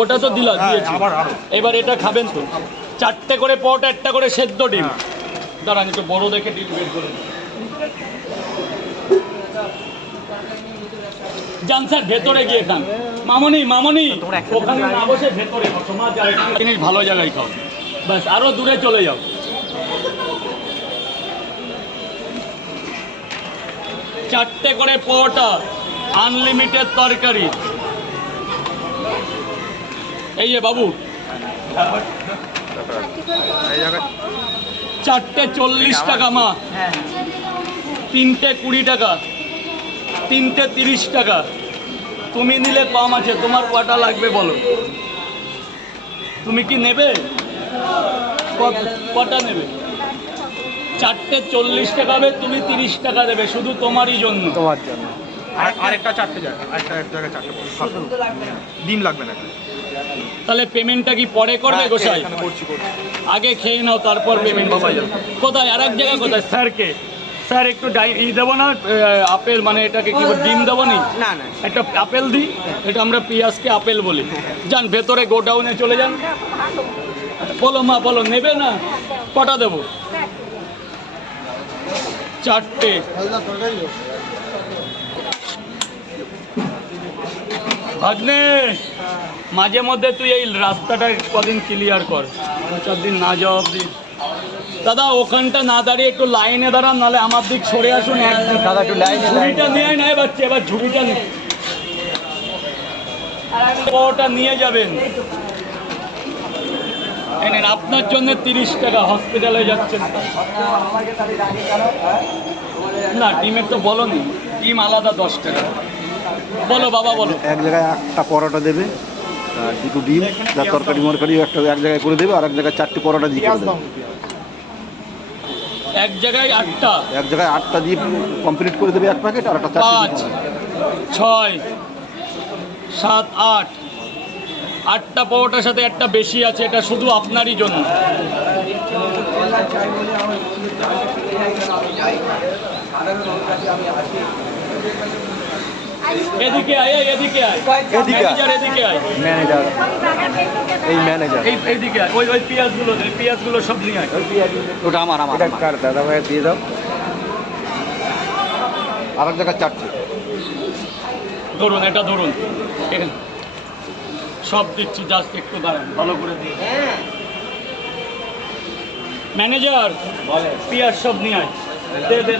ওটা তো দিয়েছি। এবার এটা খাবেন তো? 4টে করে পট, 1টা করে সেদ্ধ ডিম। দাঁড়ান একটু বড় দেখে ডিম বের করে যান স্যার, ভেতরে গিয়ে খান। মামনি ওখানে না বসে ভেতরে বসো, মা জিনিস ভালো জায়গায় খাও, ব্যাস আরো দূরে চলে যাও। 4টে করে পরোটা, আনলিমিটেড তরকারি। এই যে বাবু, 4টে 40 টাকা মা, 3টে 20 টাকা, 3টে 30 টাকা। তুমি নিলে কম আছে, তোমার কটা লাগবে বলো? তুমি কি নেবে? কটা নেবে? 4টে 40 টাকা হবে, তুমি 30 টাকা দেবে, শুধু তোমারই জন্য। তোমার জন্য আরেকটা 4টে জায়গা, এক জায়গায় 4টে ডিম লাগবে না। তাহলে পেমেন্টটা কি পরে করবে গোসাই? আগে খেয়ে নাও, তারপর পেমেন্ট পাওয়া যাবে। কোথায় আর এক জায়গা কোথায়? স্যারকে স্যার একটু দেবো না আপেল, মানে এটাকে কি ডিম দেবো নি? না না, একটা আপেল দিই, এটা আমরা পেঁয়াজকে আপেল বলি। যান ভেতরে গোডাউনে চলে যান। বলো মা, বলো নেবে না? কটা দেবো? 4টে। ভাগ্নে, মাঝে মধ্যে তুই এই রাস্তাটা কদিন ক্লিয়ার কর, 4 দিন না যাওয়া অব্দি। দাদা ওখানটা না দাঁড়িয়ে একটু লাইনে দাঁড়ান, নাহলে আমার দিক সরে আসুন। দাদা একটু ঝুড়িটা নিয়ে নাই বাচ্চা, এবার ঝুড়িটা নিয়ে ওটা নিয়ে যাবেন। এনেন, আপনার জন্য 30 টাকা। হসপিটালে যাচ্ছেন না? ডিমের তো বলো নি, ডিম আলাদা 10 টাকা। বলো বাবা বলো। এক জায়গায় একটা পরোটা দেবে, আর 2টো ডিম, যা তরকারি মরকারি একটা এক জায়গায় করে দেবে, আর এক জায়গায় 4টে পরোটা দিয়ে করে দেবে। এক জায়গায় 8টা, এক জায়গায় 8টা দিয়ে কমপ্লিট করে দেবে এক প্যাকেট, আর একটা 5, 6, 7, 8। 8টা পরোটার সাথে একটা বেশি আছে, এটা শুধু আপনারই জন্য। এদিকে আয়, এদিকে আয়, এদিকে আয়। ম্যানেজার, এই ম্যানেজার এইদিকে আয়। ওই পেঁয়াজগুলো সব নিয়ে আয়। ওটা আমার দাদা ভাই দিয়ে দাও। আর এক জায়গায় 4টে ধরুন, এটা ধরুন, সব দিচ্ছি, জাস্ট একটু দাঁড়ান, ভালো করে দিয়ে। ম্যানেজার পেঁয়াজ সব নিয়ে আয়, দে।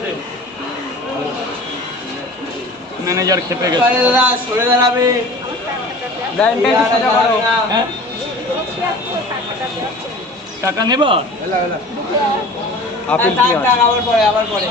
ম্যানেজার খেপে গেছে। সরে দাঁড়াবে। হ্যাঁ, টাকা নেবা? আপেল আবার পরে